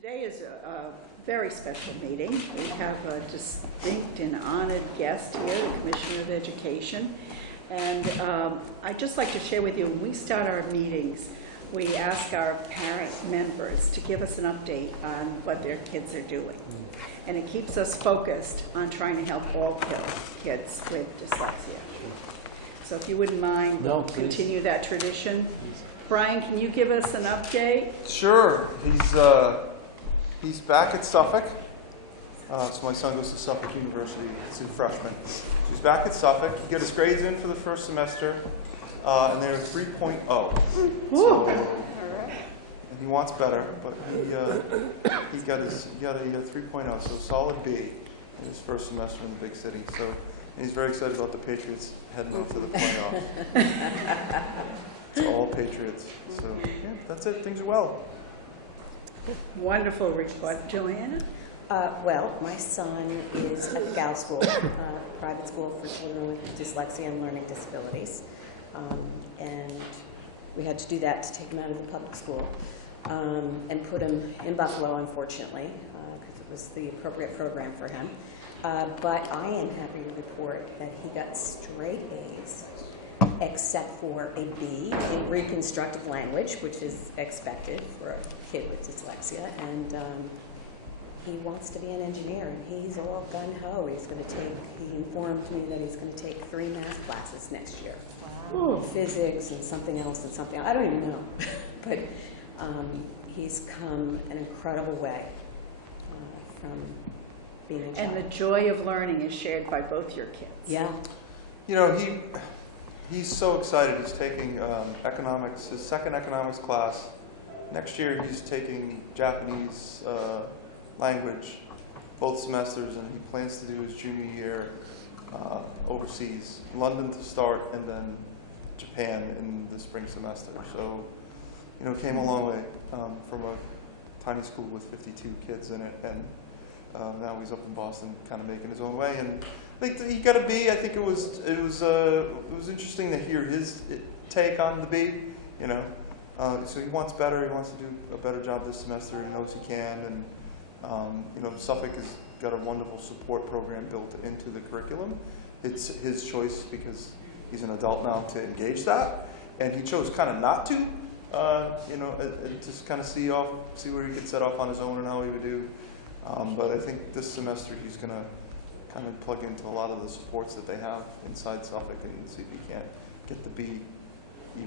Today is a very special meeting. We have a distinct and honored guest here, the Commissioner of Education. And I'd just like to share with you, when we start our meetings, we ask our parent members to give us an update on what their kids are doing. And it keeps us focused on trying to help all kids with dyslexia. So if you wouldn't mind, we'll continue that tradition. Brian, can you give us an update? Sure. He's back at Suffolk. So my son goes to Suffolk University. He's a freshman. So he's back at Suffolk. He got his grades in for the first semester, and they're 3.0. So, and he wants better, but he got a 3.0, so solid B in his first semester in the big city. So, and he's very excited about the Patriots heading up to the playoffs. It's all Patriots. So yeah, that's it. Things are well. Wonderful report. Joanna? Well, my son is at the Gal School, private school for children with dyslexia and learning disabilities. And we had to do that to take him out of the public school and put him in Buffalo, unfortunately, because it was the appropriate program for him. But I am happy to report that he got straight A's, except for a B in reconstructive language, which is expected for a kid with dyslexia. And he wants to be an engineer, and he's all gun-ho. He informed me that he's going to take 3 math classes next year. Wow. Physics and something else and something else. I don't even know. But he's come an incredible way from being a child. And the joy of learning is shared by both your kids. Yeah. You know, he's so excited. He's taking economics, his second economics class. Next year he's taking Japanese language both semesters, and he plans to do his junior year overseas. London to start, and then Japan in the spring semester. So, you know, came a long way from a tiny school with 52 kids in it, and now he's up in Boston kind of making his own way. And I think he got a B. I think it was interesting to hear his take on the B. You know, so he wants better. He wants to do a better job this semester. He knows he can, and you know, Suffolk has got a wonderful support program built into the curriculum. It's his choice because he's an adult now to engage that, and he chose kind of not to. You know, just kind of see where he could set off on his own and how he would do. But I think this semester he's going to kind of plug into a lot of the supports that they have inside Suffolk and see if he can't get the B.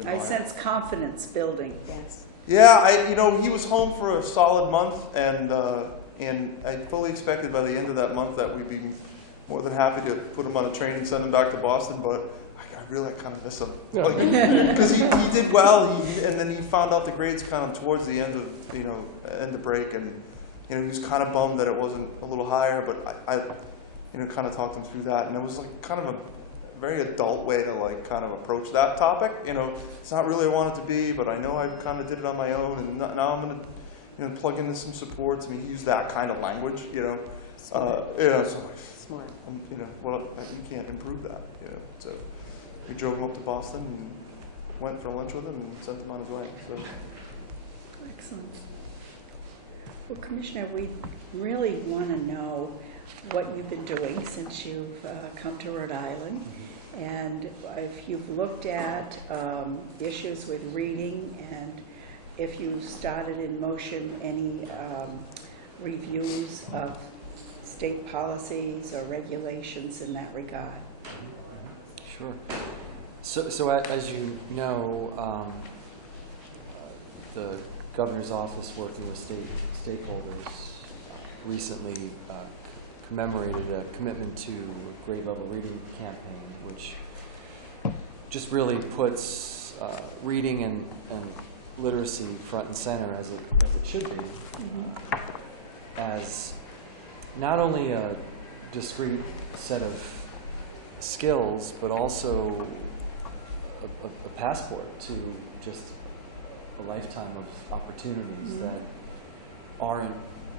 I sense confidence building. Yes. Yeah, you know, he was home for a solid month, and I fully expected by the end of that month that we'd be more than happy to put him on a train and send him back to Boston. But I really kind of miss him because he did well, and then he found out the grades kind of towards the end of break, and you know, he was kind of bummed that it wasn't a little higher. But I you know, kind of talked him through that, and it was like kind of a very adult way to like kind of approach that topic. You know, it's not really what I want it to be, but I know I kind of did it on my own, and now I'm going to, you know, plug into some supports. I mean, use that kind of language. You know, yeah. So, Smart. You know, well, you can't improve that. You know, so we drove him up to Boston and went for lunch with him and sent him on his way. So. Excellent. Well, Commissioner, we really want to know what you've been doing since you've come to Rhode Island, and if you've looked at issues with reading, and if you started in motion any reviews of state policies or regulations in that regard. Sure. So as you know, the governor's office, working with stakeholders, recently commemorated a commitment to a grade level reading campaign, which just really puts reading and literacy front and center as it should be, as not only a discrete set of skills, but also a passport to just a lifetime of opportunities that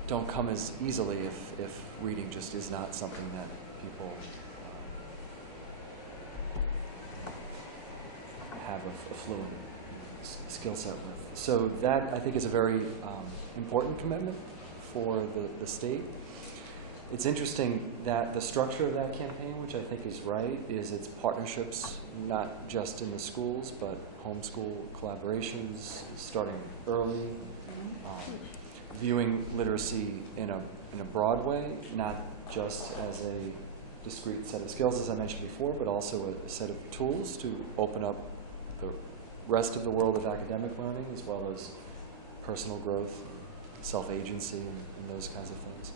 don't come as easily if reading just is not something that people have a fluent skill set with. So that, I think, is a very important commitment. for the state. It's interesting that the structure of that campaign, which I think is right, is it's partnerships not just in the schools, but homeschool collaborations, starting early, viewing literacy in a broad way, not just as a discrete set of skills, as I mentioned before, but also a set of tools to open up the rest of the world of academic learning, as well as personal growth, self-agency, and those kinds of things.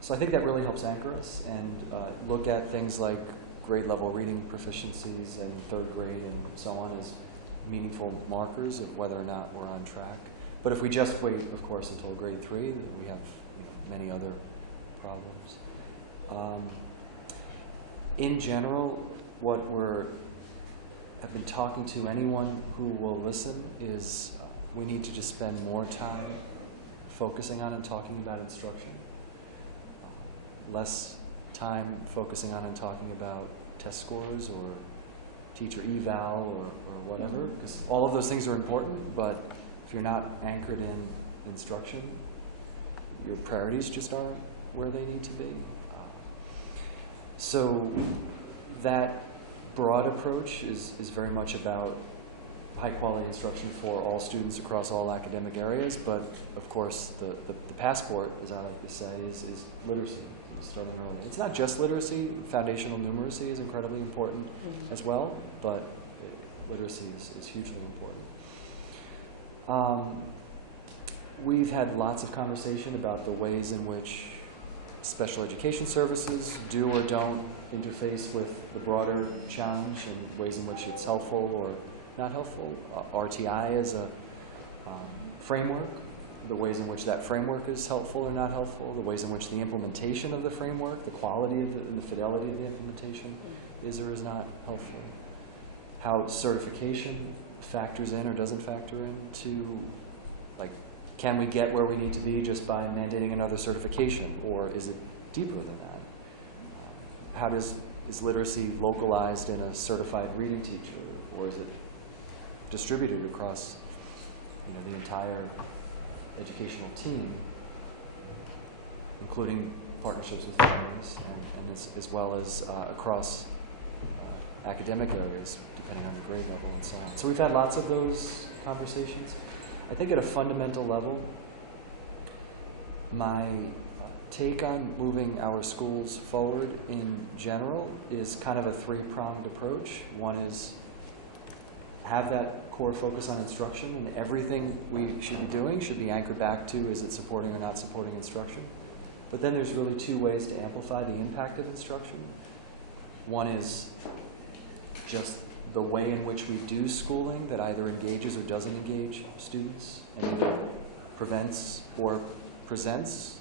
So I think that really helps anchor us and look at things like grade level reading proficiencies in third grade and so on as meaningful markers of whether or not we're on track. But if we just wait, of course, until grade 3, then we have many other problems. In general, what have been talking to anyone who will listen is we need to just spend more time focusing on and talking about instruction. Less time focusing on and talking about test scores or teacher eval or whatever, because all of those things are important, but if you're not anchored in instruction, your priorities just aren't where they need to be. So that broad approach is very much about high quality instruction for all students across all academic areas, but of course the passport, as I like to say, is literacy, starting early. It's not just literacy, foundational numeracy is incredibly important as well, but literacy is hugely important. We've had lots of conversation about the ways in which special education services do or don't interface with the broader challenge and ways in which it's helpful or not helpful. RTI is a framework, the ways in which that framework is helpful or not helpful, the ways in which the implementation of the framework, the quality of and the fidelity of the implementation is or is not helpful. How certification factors in or doesn't factor into, like, can we get where we need to be just by mandating another certification, or is it deeper than that? How is literacy localized in a certified reading teacher, or is it distributed across the entire educational team, including partnerships with families and as well as across academic areas, depending on the grade level and so on. So we've had lots of those conversations. I think at a fundamental level, my take on moving our schools forward in general is kind of a three-pronged approach. One is have that core focus on instruction, and everything we should be doing should be anchored back to, is it supporting or not supporting instruction? But then there's really two ways to amplify the impact of instruction. One is just the way in which we do schooling that either engages or doesn't engage students and either prevents or presents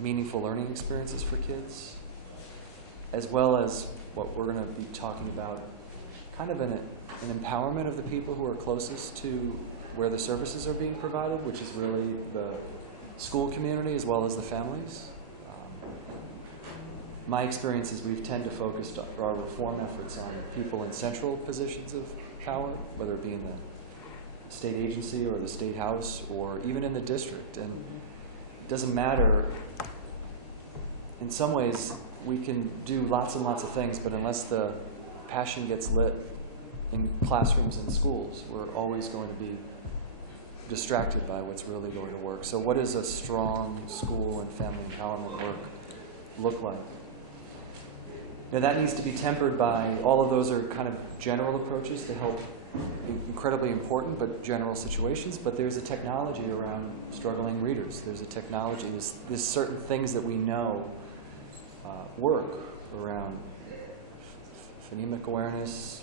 meaningful learning experiences for kids, as well as what we're going to be talking about, kind of an empowerment of the people who are closest to where the services are being provided, which is really the school community as well as the families. My experience is we've tend to focus our reform efforts on people in central positions of power, whether it be in the state agency or the state house or even in the district. And it doesn't matter. In some ways, we can do lots and lots of things, but unless the passion gets lit in classrooms and schools, we're always going to be distracted by what's really going to work. So what does a strong school and family empowerment work look like? Now that needs to be tempered by, all of those are kind of general approaches to help incredibly important but general situations, but there's a technology around struggling readers. There's a technology, there's certain things that we know work around phonemic awareness,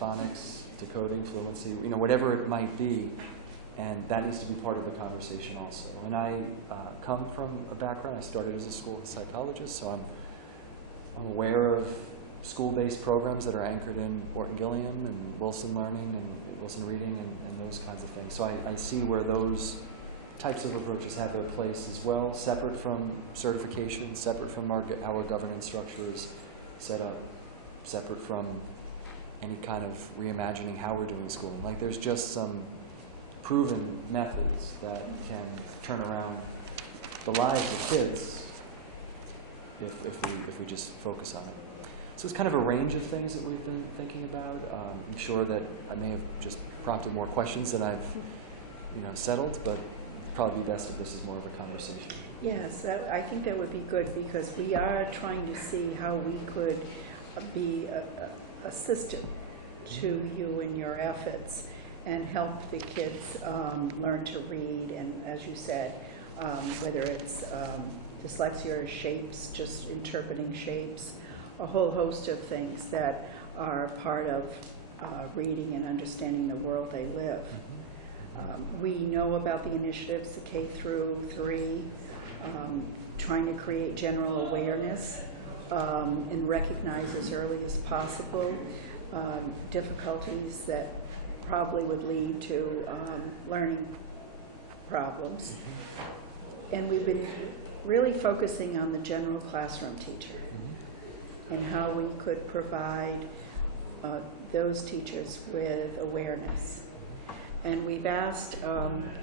phonics, decoding, fluency, whatever it might be, and that needs to be part of the conversation also. And I come from a background, I started as a school psychologist, so I'm aware of school-based programs that are anchored in Orton Gilliam and Wilson Learning and Wilson Reading and those kinds of things. So I see where those types of approaches have their place as well, separate from certification, separate from how our governance structure is set up, separate from any kind of reimagining how we're doing schooling. Like there's just some proven methods that can turn around the lives of kids if we just focus on it. So it's kind of a range of things that we've been thinking about. I'm sure that I may have just prompted more questions than I've settled, but it'd probably be best if this is more of a conversation. Yes, I think that would be good, because we are trying to see how we could be assistant to you in your efforts and help the kids learn to read, and as you said, whether it's dyslexia or shapes, just interpreting shapes, a whole host of things that are part of reading and understanding the world they live. We know about the initiatives, the K through 3, trying to create general awareness and recognize as early as possible difficulties that probably would lead to learning problems. And we've been really focusing on the general classroom teacher and how we could provide those teachers with awareness. And we've asked,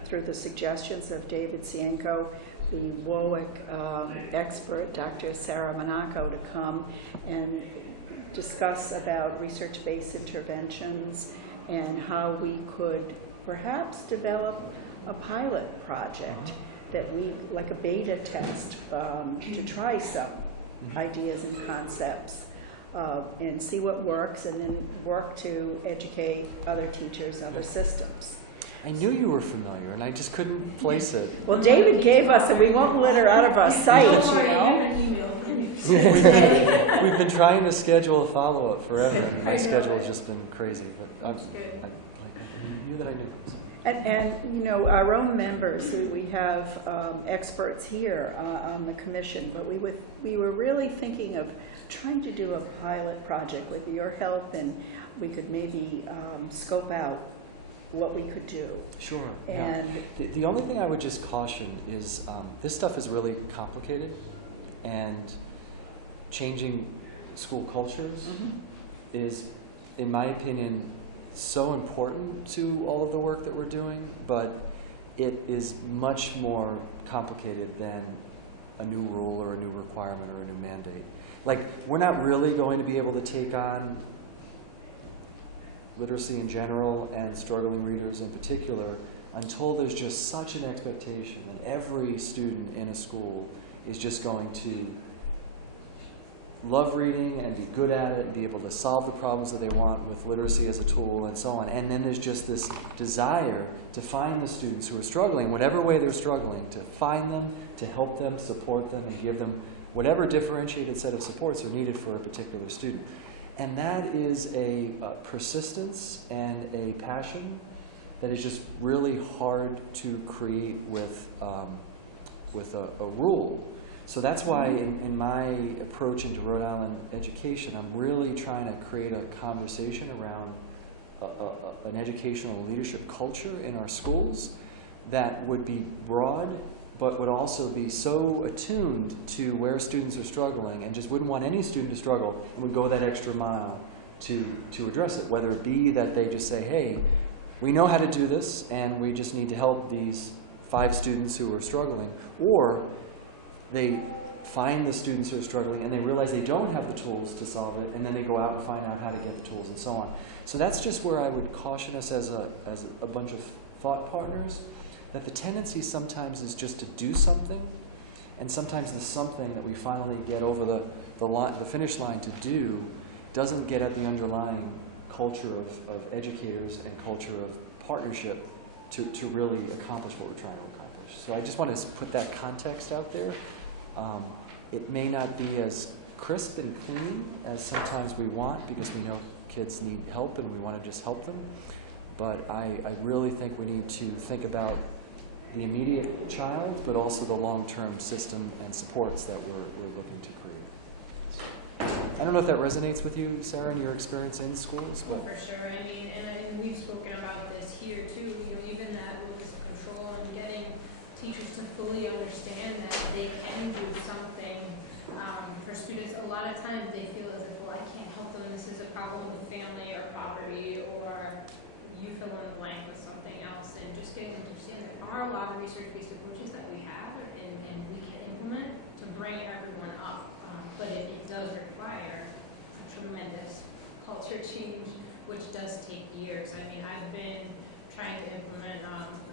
through the suggestions of David Cienko, the WOIC expert, Dr. Sarah Monaco, to come and discuss about research-based interventions and how we could perhaps develop a pilot project that we, like a beta test, to try some ideas and concepts and see what works, and then work to educate other teachers, other systems. I knew you were familiar, and I just couldn't place it. Well, David gave us, and we won't let her out of our sight, We've been trying to schedule a follow-up forever, and my schedule has just been crazy. But I knew that I knew. And our own members, we have experts here on the commission, but we were really thinking of trying to do a pilot project with your help, and we could maybe scope out what we could do. Sure. And the only thing I would just caution is this stuff is really complicated, and changing school cultures is, in my opinion, so important to all of the work that we're doing, but it is much more complicated than a new rule or a new requirement or a new mandate. Like, we're not really going to be able to take on literacy in general and struggling readers in particular until there's just such an expectation that every student in a school is just going to love reading and be good at it and be able to solve the problems that they want with literacy as a tool and so on. And then there's just this desire to find the students who are struggling, whatever way they're struggling, to find them, to help them, support them, and give them whatever differentiated set of supports are needed for a particular student. And that is a persistence and a passion that is just really hard to create with a rule. So that's why in my approach into Rhode Island education, I'm really trying to create a conversation around an educational leadership culture in our schools that would be broad, but would also be so attuned to where students are struggling and just wouldn't want any student to struggle, and would go that extra mile to address it, whether it be that they just say, hey, we know how to do this and we just need to help these 5 students who are struggling, or they find the students who are struggling and they realize they don't have the tools to solve it, and then they go out and find out how to get the tools and so on. So that's just where I would caution us as a bunch of thought partners, that the tendency sometimes is just to do something, and sometimes the something that we finally get over the finish line to do doesn't get at the underlying culture of educators and culture of partnership to really accomplish what we're trying to accomplish. So I just want to put that context out there. It may not be as crisp and clean as sometimes we want, because we know kids need help and we want to just help them. But I really think we need to think about the immediate child, but also the long-term system and supports that we're looking to create. I don't know if that resonates with you, Sarah, in your experience in schools. But for sure. I mean, and we've spoken about this here too. Even that locus of control and getting teachers to fully understand that they can do something for students. A lot of times they feel as if, well, I can't help them. This is a problem with family or poverty or, you fill in the blank with something else, and just getting them to understand there are a lot of research-based approaches that we have and we can implement to bring everyone up, but it does require a tremendous culture change, which does take years. I mean, I've been trying to implement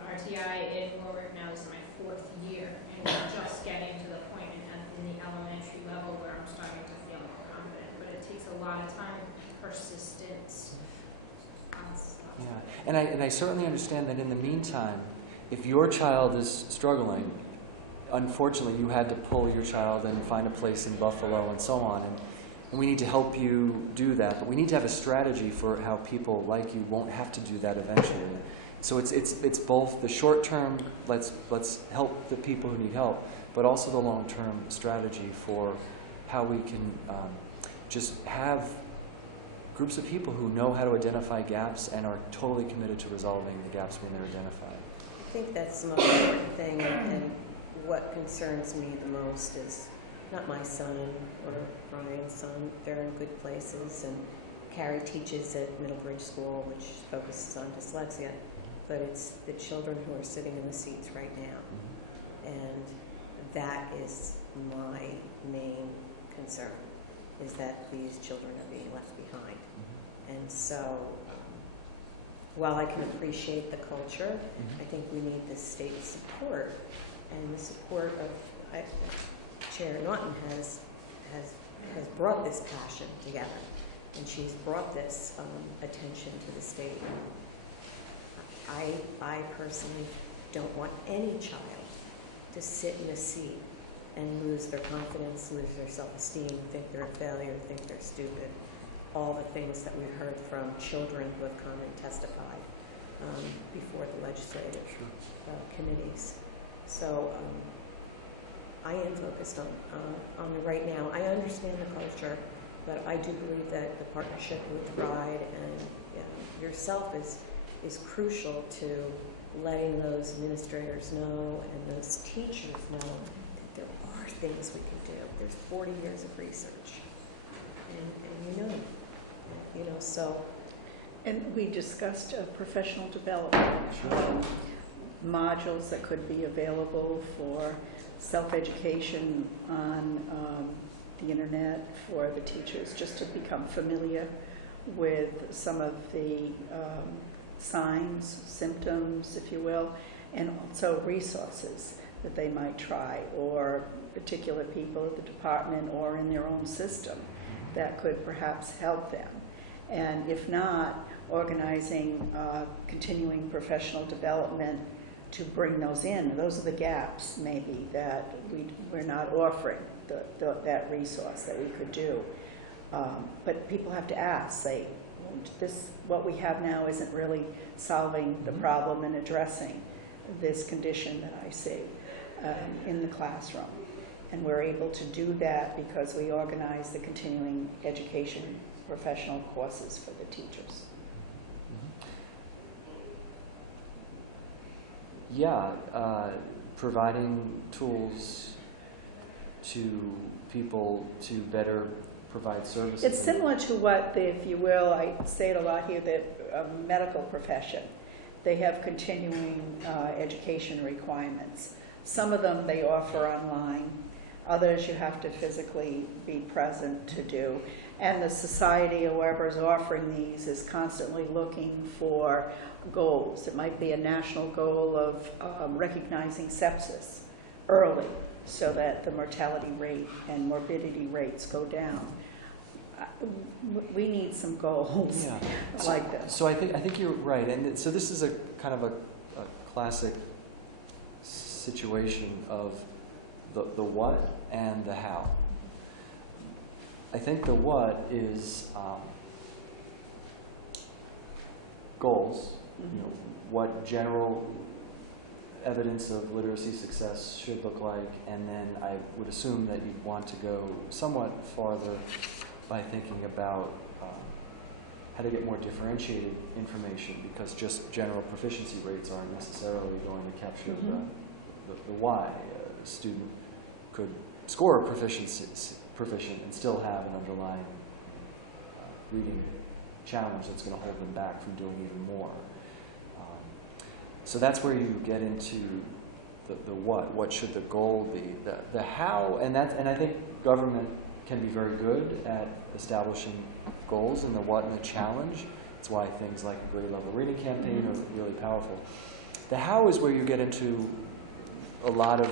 RTI in Warwick now. This is my 4th year, and we're just getting to the point in the elementary level where I'm starting to feel more confident, but it takes a lot of time, persistence. Yeah, and I certainly understand that in the meantime, if your child is struggling, unfortunately you had to pull your child and find a place in Buffalo and so on, and we need to help you do that, but we need to have a strategy for how people like you won't have to do that eventually. So it's both the short term, let's help the people who need help, but also the long term strategy for how we can just have groups of people who know how to identify gaps and are totally committed to resolving the gaps when they're identified. I think that's the most important thing, and what concerns me the most is not my son or Brian's son. They're in good places, and Carrie teaches at Middlebridge School, which focuses on dyslexia, but it's the children who are sitting in the seats right now, and that is my main concern, is that these children are being left behind. And so, while I can appreciate the culture, I think we need the state support, and the support of Chair Naughton has brought this passion together, and she's brought this attention to the state. I personally don't want any child to sit in a seat and lose their confidence, lose their self-esteem, think they're a failure, think they're stupid. All the things that we've heard from children who have come and testified before the legislative committees. So I am focused on the right now. I understand the culture, but I do believe that the partnership with RIDE and yourself is crucial to letting those administrators know and those teachers know that there are things we can do. There's 40 years of research, and so. And we discussed professional development modules that could be available for self-education on the internet for the teachers, just to become familiar with some of the signs, symptoms, if you will, and also resources that they might try, or particular people at the department or in their own system that could perhaps help them. And if not, organizing continuing professional development to bring those in. Those are the gaps, maybe, that we're not offering, that resource that we could do. But people have to ask, say, what we have now isn't really solving the problem and addressing this condition that I see in the classroom. And we're able to do that because we organize the continuing education professional courses for the teachers. Yeah, providing tools to people to better provide services. It's similar to what, if you will, I say it a lot here, the medical profession. They have continuing education requirements. Some of them they offer online. Others you have to physically be present to do. And the society, or whoever is offering these, is constantly looking for goals. It might be a national goal of recognizing sepsis early so that the mortality rate and morbidity rates go down. We need some goals like this. So I think you're right. And so this is a kind of a classic situation of the what and the how. I think the what is goals, what general evidence of literacy success should look like, and then I would assume that you'd want to go somewhat farther by thinking about how to get more differentiated information, because just general proficiency rates aren't necessarily going to capture the why. A student could score proficient and still have an underlying reading challenge that's going to hold them back from doing even more. So that's where you get into the what. What should the goal be? The how, and I think government can be very good at establishing goals, and the what and the challenge. That's why things like a grade level reading campaign are really powerful. The how is where you get into a lot of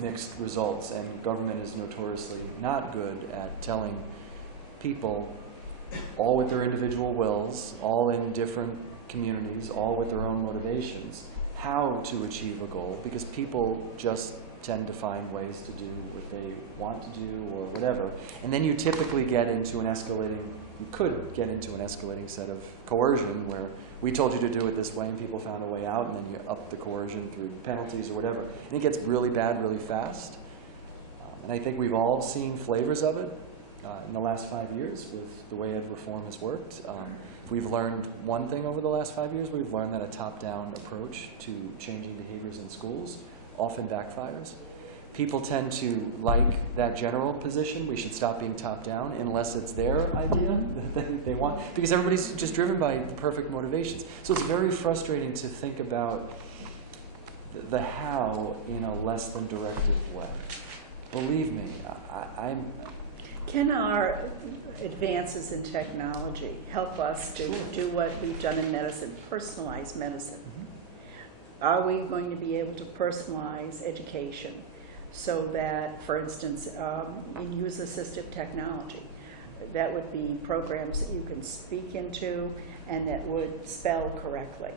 mixed results, and government is notoriously not good at telling people, all with their individual wills, all in different communities, all with their own motivations, how to achieve a goal, because people just tend to find ways to do what they want to do or whatever. And then you typically get into an escalating, you could get into an escalating set of coercion where we told you to do it this way and people found a way out, and then you up the coercion through penalties or whatever. And it gets really bad really fast. And I think we've all seen flavors of it in the last 5 years with the way ed reform has worked. If we've learned one thing over the last 5 years, we've learned that a top-down approach to changing behaviors in schools often backfires. People tend to like that general position, we should stop being top-down, unless it's their idea that they want, because everybody's just driven by the perfect motivations. So it's very frustrating to think about the how in a less than directive way. Believe me, I'm... Can our advances in technology help us to do what we've done in medicine, personalize medicine? Are we going to be able to personalize education so that, for instance, in user-assistive technology, that would be programs that you can speak into and that would spell correctly,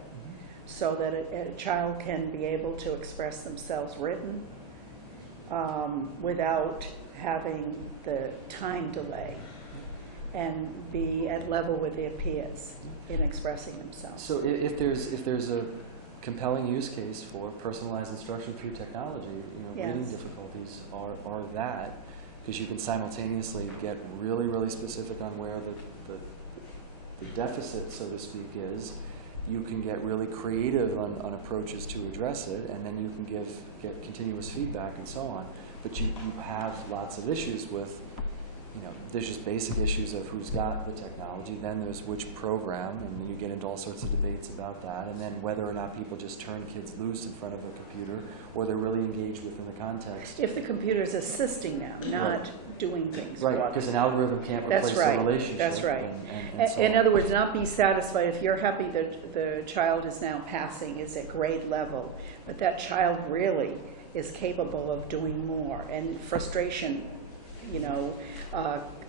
so that a child can be able to express themselves written without having the time delay and be at level with their peers in expressing themselves. So if there's a compelling use case for personalized instruction through technology, reading difficulties are that, because you can simultaneously get really, really specific on where the deficit, so to speak, is. You can get really creative on approaches to address it, and then you can get continuous feedback and so on. But you have lots of issues with, there's just basic issues of who's got the technology, then there's which program, and then you get into all sorts of debates about that, and then whether or not people just turn kids loose in front of a computer, or they're really engaged within the context. If the computer's assisting them, not doing things. Right, because an algorithm can't replace the relationship. That's right. And so in other words, not be satisfied if you're happy that the child is now passing, is at grade level, but that child really is capable of doing more, and frustration,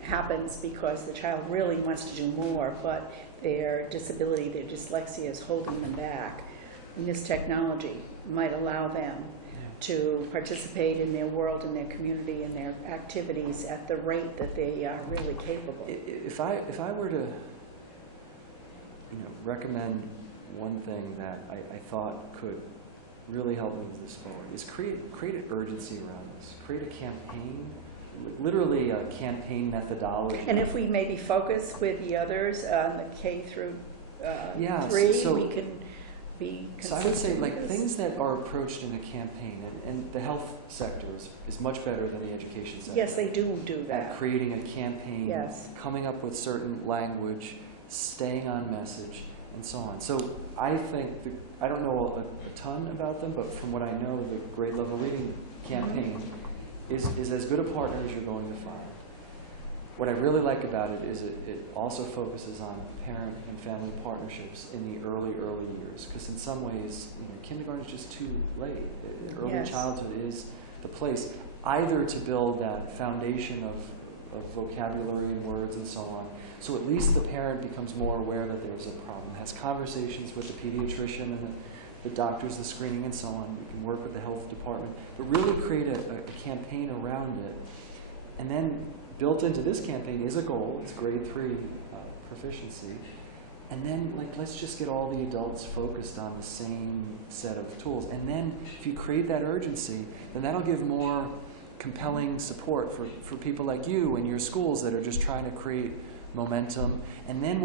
happens because the child really wants to do more, but their disability, their dyslexia is holding them back. And this technology might allow them to participate in their world, in their community, in their activities at the rate that they are really capable. If I were to recommend one thing that I thought could really help move this forward, is create an urgency around this. Create a campaign, literally a campaign methodology. And if we maybe focus with the others on the K through 3, we can be consistent. So I would say things that are approached in a campaign, and the health sector is much better than the education sector. Yes, they do that. At creating a campaign, yes, coming up with certain language, staying on message, and so on. So I think, I don't know a ton about them, but from what I know, the grade level reading campaign is as good a partner as you're going to find. What I really like about it is it also focuses on parent and family partnerships in the early years, because in some ways, kindergarten is just too late. Early childhood is the place, either to build that foundation of vocabulary and words and so on, so at least the parent becomes more aware that there's a problem, has conversations with the pediatrician and the doctors, the screening and so on. We can work with the health department, but really create a campaign around it. And then built into this campaign is a goal, it's grade 3 proficiency. And then let's just get all the adults focused on the same set of tools. And then if you create that urgency, then that'll give more compelling support for people like you and your schools that are just trying to create momentum. And then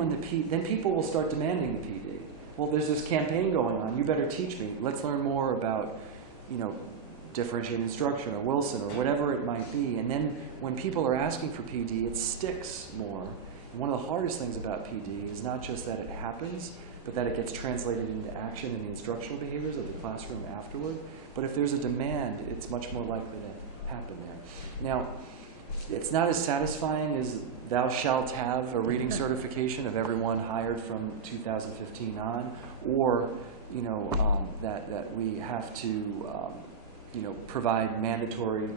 then people will start demanding the PD. Well, there's this campaign going on, you better teach me. Let's learn more about, differentiated instruction or Wilson or whatever it might be. And then when people are asking for PD, it sticks more. One of the hardest things about PD is not just that it happens, but that it gets translated into action in the instructional behaviors of the classroom afterward. But if there's a demand, it's much more likely to happen there. Now, it's not as satisfying as thou shalt have a reading certification of everyone hired from 2015 on, or that we have to provide mandatory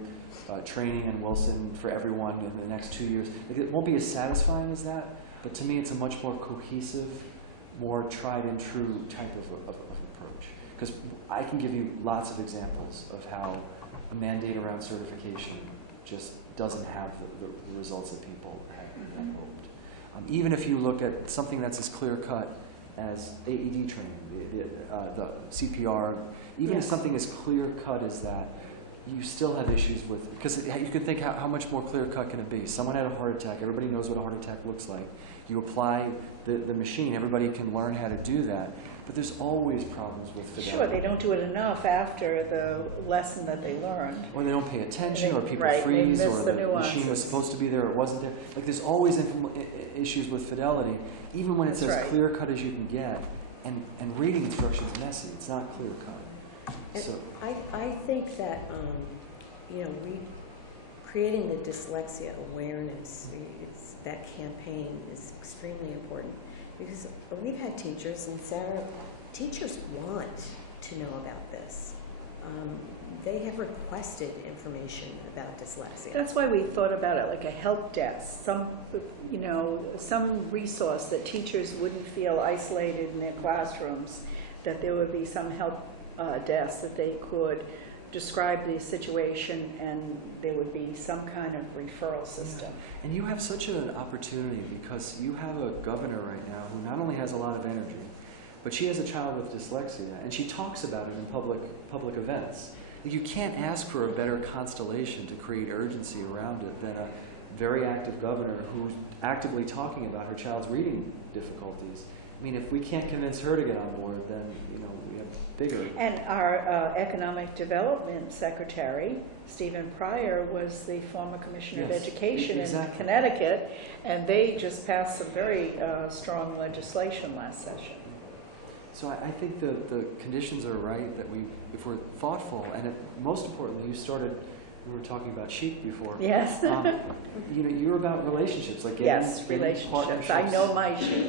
training in Wilson for everyone in the next 2 years. It won't be as satisfying as that, but to me it's a much more cohesive, more tried and true type of approach. Because I can give you lots of examples of how a mandate around certification just doesn't have the results that people had hoped. Even if you look at something that's as clear-cut as AED training, the CPR, even if something as clear-cut as that, you still have issues with, because you can think how much more clear-cut can it be? Someone had a heart attack, everybody knows what a heart attack looks like. You apply the machine, everybody can learn how to do that, but there's always problems with fidelity. Sure, they don't do it enough after the lesson that they learned. Or they don't pay attention, or people Right, freeze, they miss or the the machine was supposed to be there, or it wasn't there. Like there's always issues with fidelity, even when it's That's as right. clear-cut as you can get. And reading instruction is messy, it's not clear-cut. So, I think that, creating the Dyslexia Awareness, that campaign is extremely important, because we've had teachers, and Sarah, teachers want to know about this. They have requested information about dyslexia. That's why we thought about it like a help desk, some resource that teachers wouldn't feel isolated in their classrooms, that there would be some help desk that they could describe the situation and there would be some kind of referral system. yeah. And you have such an opportunity because you have a governor right now who not only has a lot of energy, but she has a child with dyslexia, and she talks about it in public events. You can't ask for a better constellation to create urgency around it than a very active governor who's actively talking about her child's reading difficulties. I mean, if we can't convince her to get on board, then we have bigger. And our Economic Development Secretary, Stephen Pryor, was the former Commissioner of Education in Connecticut, and they just passed some very strong legislation last session. So I think the conditions are right, that if we're thoughtful, and most importantly, we were talking about sheep before. Yes. You're about relationships, like getting relationships. partnerships. I know my sheep.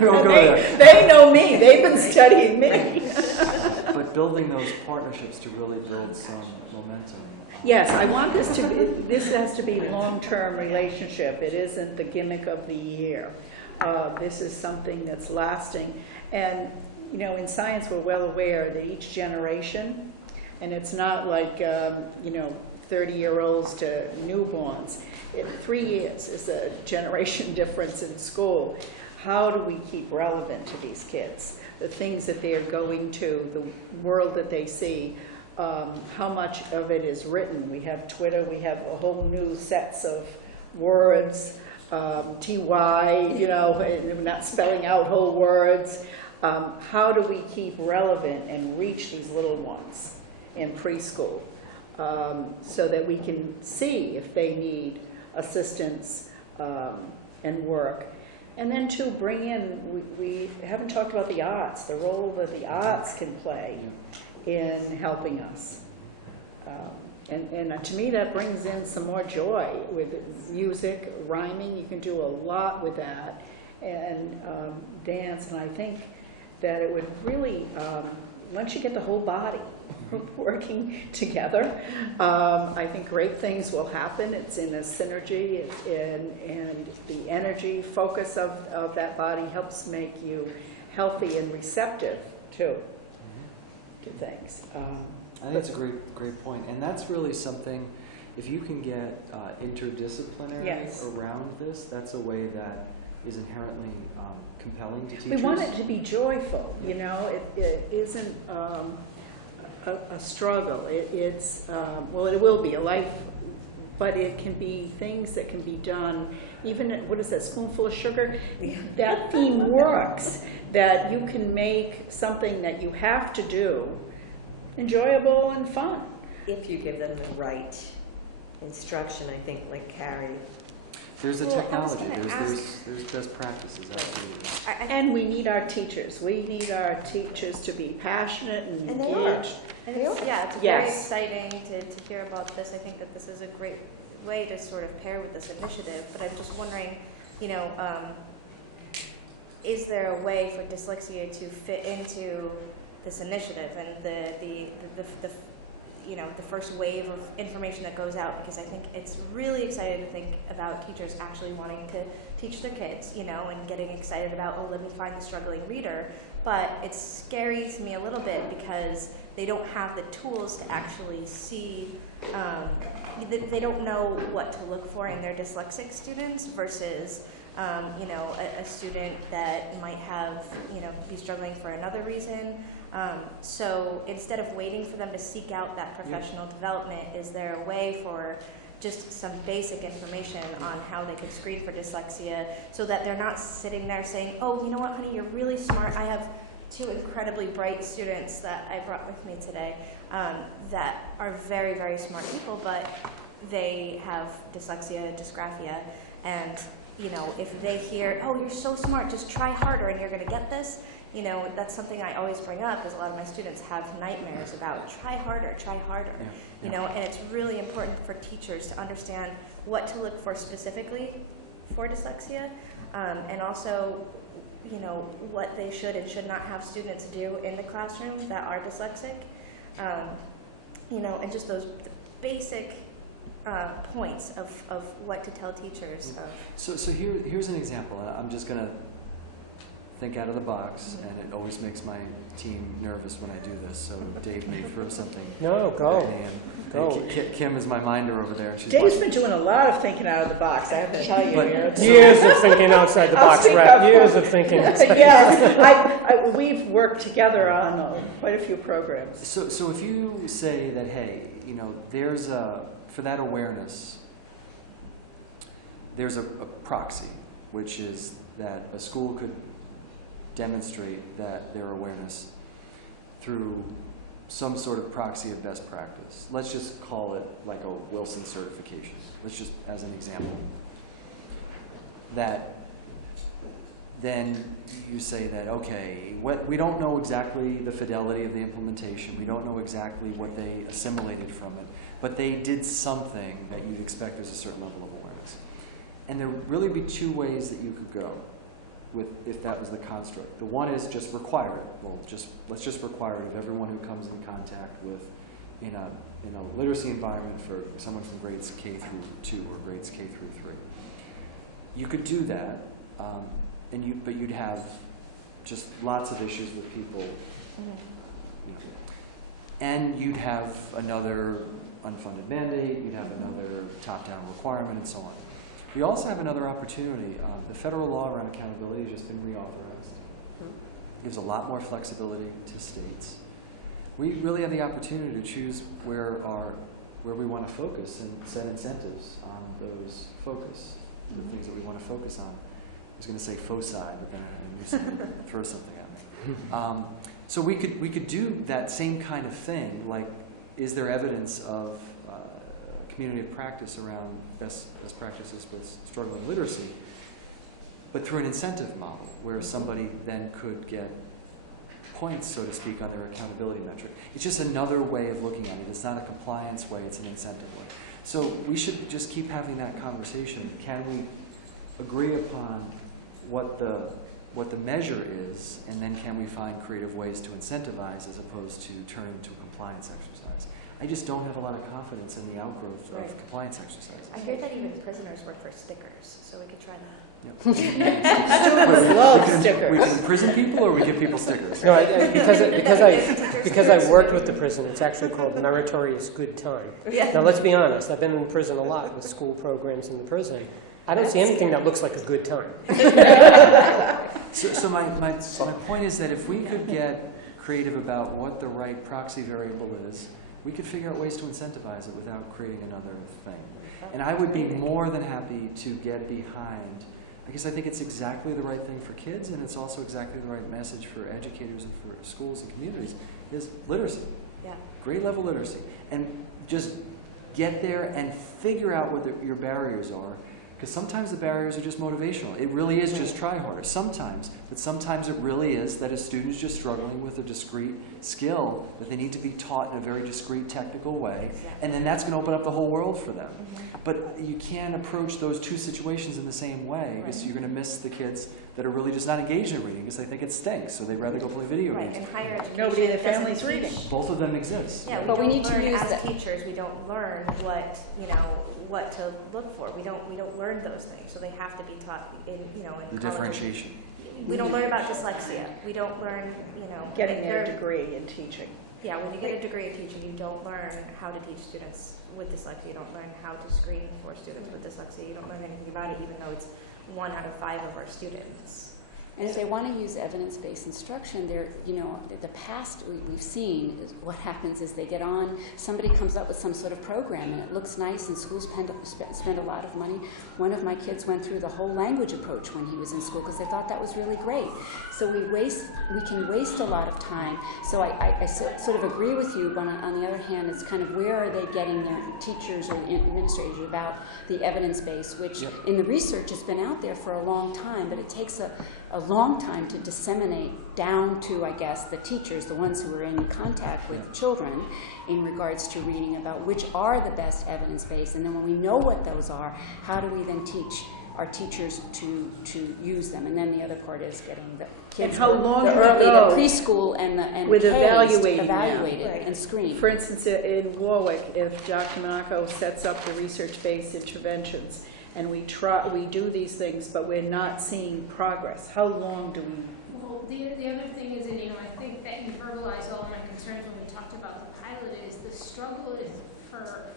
We won't go there. They know me. They've been studying me. But building those partnerships to really build some momentum. Yes, I want this to be, this has to be long-term relationship. It isn't the gimmick of the year. This is something that's lasting. And, in science we're well aware that each generation, and it's not like, 30-year-olds to newborns. 3 years is a generation difference in school. How do we keep relevant to these kids? The things that they're going to, the world that they see, how much of it is written. We have Twitter, we have a whole new sets of words, TY, we're not spelling out whole words. How do we keep relevant and reach these little ones in preschool so that we can see if they need assistance and work? And then to bring in, we haven't talked about the arts, the role that the arts can play in helping us. And to me that brings in some more joy with music, rhyming. You can do a lot with that, and dance. And I think that it would really, once you get the whole body working together, I think great things will happen. It's in a synergy, and the energy, focus of that body helps make you healthy and receptive too to things. I think that's a great point, and that's really something. If you can get interdisciplinary around this, that's a way that is inherently compelling to teachers. We want it to be joyful. It isn't a struggle. It's well, it will be a life, but it can be things that can be done. Even what is that, spoonful of sugar? That theme works. That you can make something that you have to do enjoyable and fun. If you give them the right instruction, I think, like Carrie There's a Well, I was technology, gonna there's best practices, absolutely. And we need our teachers. We need our teachers to be passionate and And they are. engaged. And it's, yeah, it's very Yes. exciting to hear about this. I think that this is a great way to sort of pair with this initiative, but I'm just wondering, you know, is there a way for dyslexia to fit into this initiative and the you know, the first wave of information that goes out? Because I think it's really exciting to think about teachers actually wanting to teach their kids, you know, and getting excited about, oh, let me find the struggling reader. But it scares me a little bit because they don't have the tools to actually see, they don't know what to look for in their dyslexic students versus, you know, a student that might have, you know, be struggling for another reason. So instead of waiting for them to seek out that professional development, is there a way for just some basic information on how they could screen for dyslexia so that they're not sitting there saying, oh, you know what, honey, you're really smart. I have 2 incredibly bright students that I brought with me today that are very, very smart people, but they have dyslexia, dysgraphia, and you know, if they hear, oh, you're so smart, just try harder and you're going to get this, you know, that's something I always bring up because a lot of my students have nightmares about try harder, you know, and it's really important for teachers to understand what to look for specifically for dyslexia, and also, you know, what they should and should not have students do in the classroom that are dyslexic, you know, and just those basic points of what to tell teachers. So here's an example. I'm just going to think out of the box, and it always makes my team nervous when I do this, so Dave may throw something. No, go. And Kim is my minder over there. She's Dave's watching. been doing a lot of thinking out of the box, I have to tell you. But- You know, Years of thinking outside the box, Rep. Years of thinking. Yes, we've worked together on quite a few programs. So if you say that, hey, you know, there's for that awareness, there's a proxy, which is that a school could demonstrate that their awareness through some sort of proxy of best practice. Let's just call it like a Wilson certification. Let's just, as an example, that then you say that, okay, we don't know exactly the fidelity of the implementation. We don't know exactly what they assimilated from it, but they did something that you'd expect there's a certain level of awareness. And there would really be 2 ways that you could go with, if that was the construct. The one is just require it. Well, let's just require it of everyone who comes in contact with, in a literacy environment for someone from grades K through 2 or grades K through 3. You could do that, but you'd have just lots of issues with people, you know, and you'd have another unfunded mandate. You'd have another top-down requirement, and so on. We also have another opportunity. The federal law around accountability has just been reauthorized. Gives a lot more flexibility to states. We really have the opportunity to choose where we want to focus and set incentives on those focus, the things that we want to focus on. I was going to say foci, but then I knew someone would throw something at me. So we could do that same kind of thing. Like, is there evidence of community of practice around best practices with struggling literacy, but through an incentive model where somebody then could get points, so to speak, on their accountability metric. It's just another way of looking at it. It's not a compliance way, it's an incentive way. So we should just keep having that conversation. Can we agree upon what the measure is, and then can we find creative ways to incentivize as opposed to turn into a compliance exercise? I just don't have a lot of confidence in the outgrowth of compliance exercises. I hear that even prisoners work for stickers, so we could try that. Yep. Students love stickers. We can imprison people, or we give people stickers? No, because I worked with the prison, it's actually called Meritorious Good Time. Yeah. Now, let's be honest, I've been in prison a lot with school programs in the prison. I don't see anything that looks like a good time. So my point is that if we could get creative about what the right proxy variable is, we could figure out ways to incentivize it without creating another thing. And I would be more than happy to get behind, because I think it's exactly the right thing for kids, and it's also exactly the right message for educators and for schools and communities, is literacy. Yeah. Grade level literacy. And just get there and figure out what your barriers are. Because sometimes the barriers are just motivational. It really is just try harder. Sometimes. But sometimes it really is that a student is just struggling with a discrete skill that they need to be taught in a very discrete technical way. Exactly. And then that's going to open up the whole world for them. But you can't approach those two situations in the same way, because you're going to miss the kids that are really just not engaged in reading because they think it stinks, so they'd rather go play video Right, games. in higher education, Nobody in the doesn't family's teach- reading. Both of them exist. Yeah, But we don't need to learn use as that- teachers. We don't learn what what to look for. We don't learn those things. So they have to be taught in in The college. differentiation. We don't learn about dyslexia. We don't learn Getting their they're- degree in teaching. Yeah, when you get a degree in teaching, you don't learn how to teach students with dyslexia. You don't learn how to screen for students with dyslexia. You don't learn anything about it, even though it's 1 out of 5 of our students. And if they want to use evidence-based instruction, the past we've seen is what happens is they get on, somebody comes up with some sort of program and it looks nice and schools spend a lot of money. One of my kids went through the whole language approach when he was in school because they thought that was really great. So we can waste a lot of time. So I sort of agree with you, but on the other hand, it's kind of where are they getting their teachers or administrators about the evidence base, which in the research has been out there for a long time, but it takes a long time to disseminate down to, I guess, the teachers, the ones who are in contact with children in regards to reading about which are the best evidence-based. And then when we know what those are, how do we then teach our teachers to use them? And then the other part is getting the kids, And how long the do we early, go the preschool and the with Ks evaluating them? evaluated Right. and screened. For instance, in Warwick, if Dr. Monaco sets up the research-based interventions, and we do these things, but we're not seeing progress, how long do we? Well, the other thing is, and I think that you verbalized all of my concerns when we talked about the pilot, is the struggle is for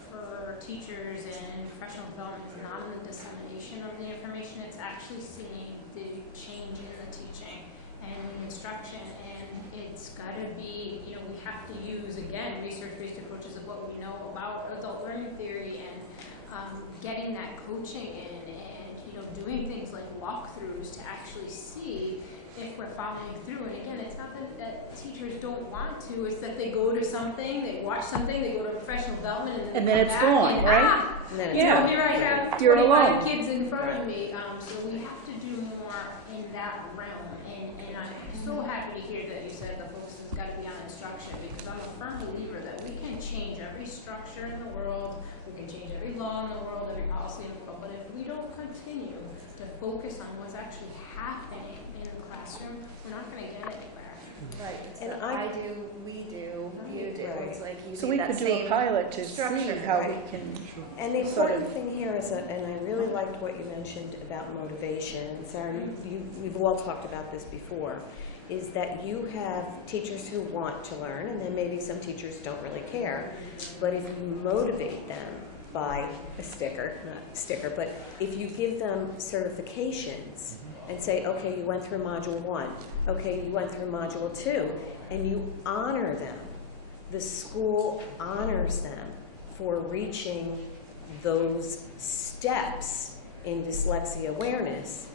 teachers and professional development is not in the dissemination of the information, it's actually seeing the change in the teaching and the instruction, and it's got to be, we have to use, again, research-based approaches of what we know about adult learning theory and getting that coaching in and doing things like walkthroughs to actually see if we're following through. And again, it's not that teachers don't want to, it's that they go to something, they watch something, they go to professional development, and then come it's back gone, and, right? And then it's Yeah. So here I have You're 25 alone. kids in front of me, so we have to do more in that realm. And I'm so happy to hear that you said the focus has got to be on instruction, because I'm a firm believer that we can change every structure in the world, we can change every law in the world, every policy in the world, but if we don't continue to focus on what's actually happening in the classroom, we're not going to get anywhere. Right. It's And the I do, we do, you do. Right. It's like you So do we that could do a same pilot to see structure, how right. we can. And the sort important of- thing here is, and I really liked what you mentioned about motivation, Sarah, we've all talked about this before, is that you have teachers who want to learn, and then maybe some teachers don't really care, but if you motivate them by a sticker, not a sticker, but if you give them certifications and say, okay, you went through Module 1, okay, you went through Module 2, and you honor them, the school honors them for reaching those steps in dyslexia awareness,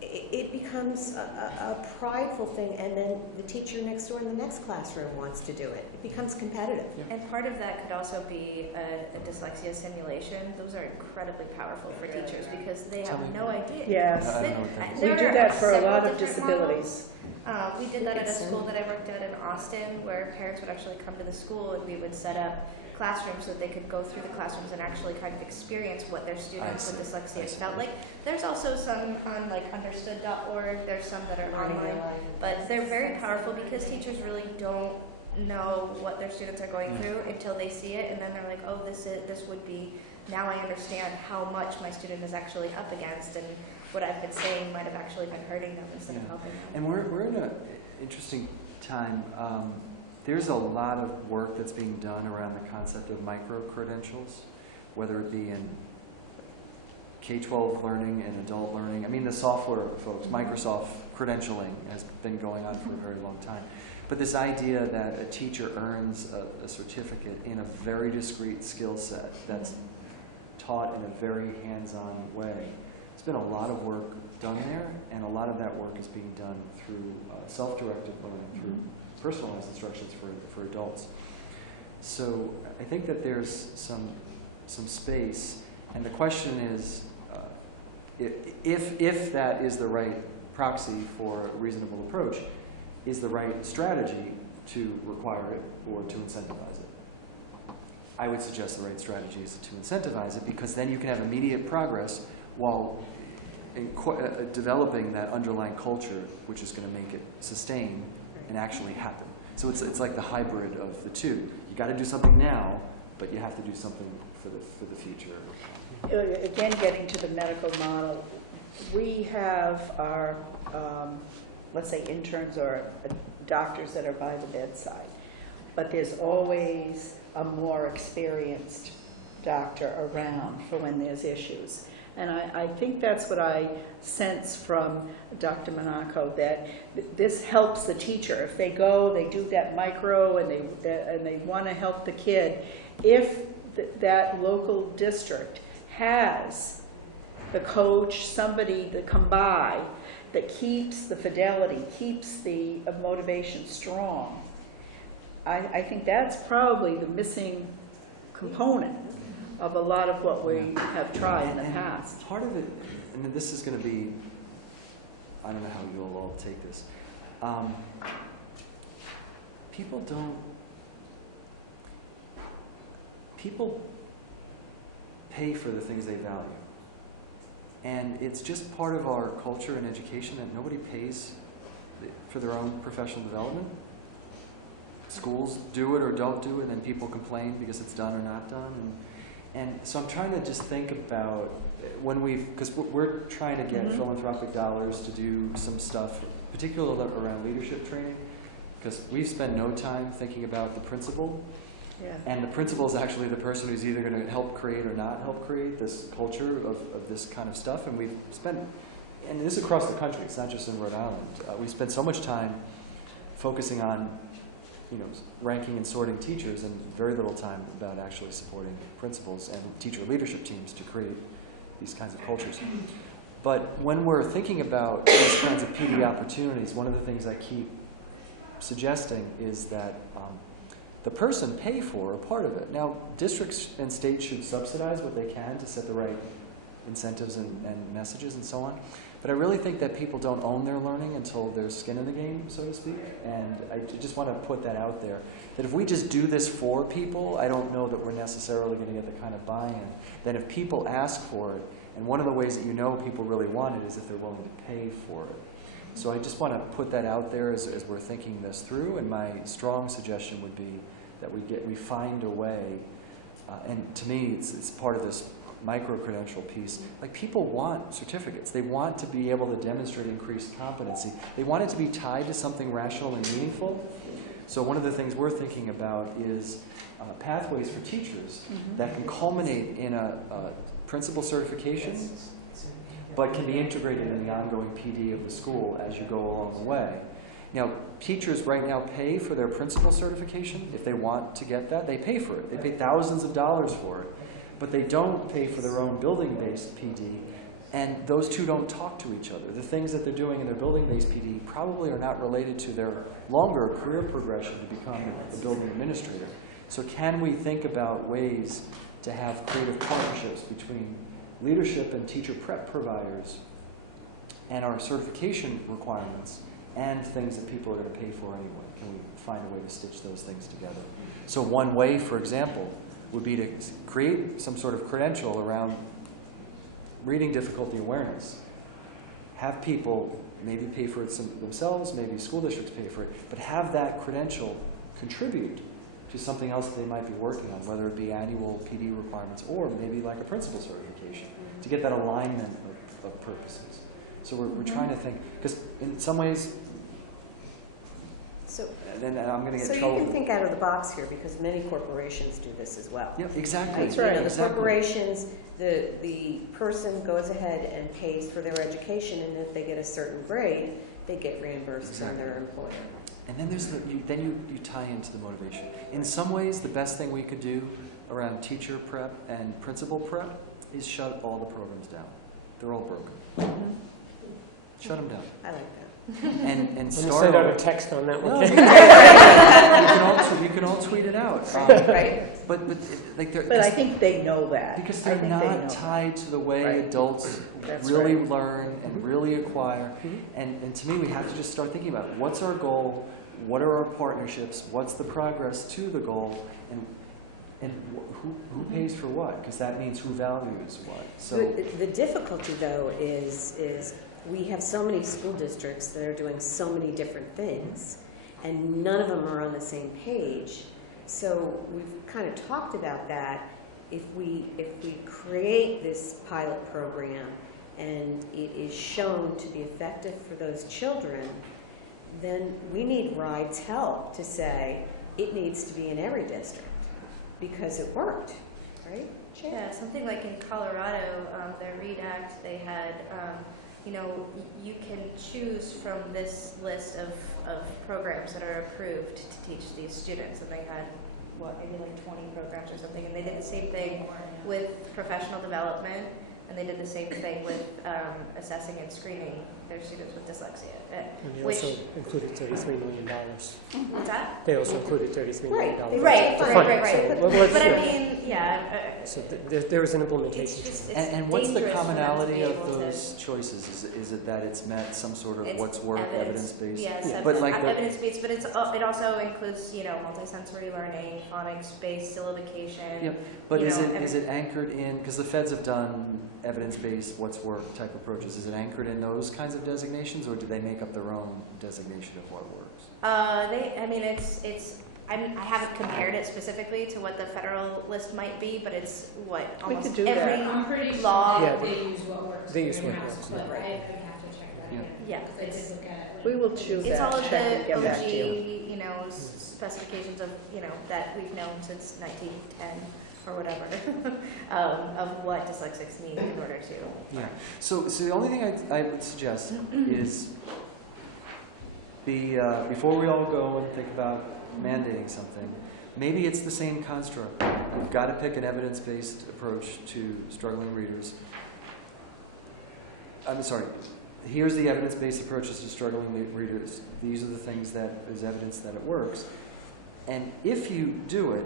it becomes a prideful thing, and then the teacher next door in the next classroom wants to do it. It becomes competitive. And part of that could also be a dyslexia simulation. Those are incredibly powerful for teachers because they Tell have me. no idea. Yes. I don't know what that is. We do There that are for a lot several of different disabilities. We did that at a It's, school that I worked at in Austin, where parents would actually come to the school and we would set up classrooms so that they could go through the classrooms and actually kind of experience what their students with dyslexia felt like. There's also some on like understood.org, there's some that are online, but they're very powerful because teachers really don't know what their students are going through until they see it, and then they're like, oh, this would be, now I understand how much my student is actually up against, and what I've been saying might have actually been hurting them instead of helping them. And we're in an interesting time. There's a lot of work that's being done around the concept of micro-credentials, whether it be in K-12 learning and adult learning. I mean, the software folks, Microsoft credentialing has been going on for a very long time. But this idea that a teacher earns a certificate in a very discrete skill set that's taught in a very hands-on way. There's been a lot of work done there, and a lot of that work is being done through self-directed learning, through personalized instructions for adults. So I think that there's some space, and the question is, if that is the right proxy for a reasonable approach, is the right strategy to require it or to incentivize it. I would suggest the right strategy is to incentivize it, because then you can have immediate progress while developing that underlying culture, which is going to make it sustain and actually happen. So it's like the hybrid of the two. You got to do something now, but you have to do something for the future. Again, getting to the medical model, we have our, let's say, interns or doctors that are by the bedside, but there's always a more experienced doctor around for when there's issues. And I think that's what I sense from Dr. Monaco, that this helps the teacher. If they go, they do that micro, and they want to help the kid. If that local district has the coach, somebody to come by that keeps the fidelity, keeps the motivation strong, I think that's probably the missing component of a lot of what we have tried in the past. Part of it, and this is going to be, I don't know how you'll all take this. People pay for the things they value. And it's just part of our culture and education that nobody pays for their own professional development. Schools do it or don't do it, and then people complain because it's done or not done. And so I'm trying to just think about when because we're trying to get philanthropic dollars to do some stuff, particularly around leadership training, because we've spent no time thinking about the principal. Yeah. And the principal is actually the person who's either going to help create or not help create this culture of this kind of stuff. And we've spent, and this is across the country, it's not just in Rhode Island, we spent so much time focusing on ranking and sorting teachers, and very little time about actually supporting principals and teacher leadership teams to create these kinds of cultures. But when we're thinking about these kinds of PD opportunities, one of the things I keep suggesting is that the person pay for a part of it. Now, districts and states should subsidize what they can to set the right incentives and messages and so on. But I really think that people don't own their learning until there's skin in the game, so to speak. And I just want to put that out there, that if we just do this for people, I don't know that we're necessarily going to get the kind of buy-in. That if people ask for it, and one of the ways that people really want it is if they're willing to pay for it. So I just want to put that out there as we're thinking this through, and my strong suggestion would be that we find a way, and to me it's part of this micro-credential piece. Like, people want certificates. They want to be able to demonstrate increased competency. They want it to be tied to something rational and meaningful. So one of the things we're thinking about is pathways for teachers that can culminate in a principal certification, but can be integrated in the ongoing PD of the school as you go along the way. Now, teachers right now pay for their principal certification. If they want to get that, they pay for it. They pay thousands of dollars for it. But they don't pay for their own building-based PD, and those two don't talk to each other. The things that they're doing in their building-based PD probably are not related to their longer career progression to become a building administrator. So can we think about ways to have creative partnerships between leadership and teacher prep providers and our certification requirements and things that people are going to pay for anyway? Can we find a way to stitch those things together? So one way, for example, would be to create some sort of credential around reading difficulty awareness. Have people maybe pay for it themselves, maybe school districts pay for it, but have that credential contribute to something else that they might be working on, whether it be annual PD requirements or maybe like a principal certification, to get that alignment of purposes. So we're trying to think, because in some ways, then I'm going to get trouble. So you can think out of the box here, because many corporations do this as well. Yeah, exactly. That's right. Exactly. The corporations, the person goes ahead and pays for their education, and if they get a certain grade, they get reimbursed from their employer. And then there's you tie into the motivation. In some ways, the best thing we could do around teacher prep and principal prep is shut all the programs down. They're all broken. Shut them down. I like that. and Let me start. send out a text on that No, one. you can all tweet it out. Right. But like But I think they know that. because I they're think they know not that. tied to the way Right. adults That's really right. learn and really acquire. And to me, we have to just start thinking about what's our goal, what are our partnerships, what's the progress to the goal, and who pays for what? Because that means who values what. So The difficulty, though, is we have so many school districts that are doing so many different things, and none of them are on the same page. So we've kind of talked about that. If we create this pilot program and it is shown to be effective for those children, then we need RIDE's help to say it needs to be in every district because it worked, right? Yeah, something like in Colorado, their READ Act, they had, you can choose from this list of programs that are approved to teach these students, and they had, maybe like 20 programs or something, and they did the same thing with professional development, and they did the same thing with assessing and screening their students with dyslexia. And they also included $33 million. What's that? They also included $33 million. Right. to fund it. So let's- But I mean, So there was an it's implementation. just, it's and what's the dangerous for them to commonality be of able to- those choices? Is it that it's met some sort of It's what's work evidence-based? Yes, But like the, evidence-based, but it also includes, multisensory learning, phonics-based syllabication. yeah, but is and- it anchored in, because the feds have done evidence-based what's work type approaches, is it anchored in those kinds of designations, or do they make up their own designation of what works? I haven't compared it specifically to what the federal list might be, but it's almost could do every that. I'm pretty sure law. Yeah, they use what works. they use in what house, works, but right. I would have to check that Yeah. again. Yeah, Because I did look at it. We will choose It's all that, of check and the get back to you. OG, specifications of, that we've known since 1910 or whatever, of what dyslexics need in order to. Yeah. So the only thing I would suggest is before we all go and think about mandating something, maybe it's the same construct. You've got to pick an evidence-based approach to struggling readers. I'm sorry. Here's the evidence-based approaches to struggling readers. These are the things that is evidence that it works. And if you do it,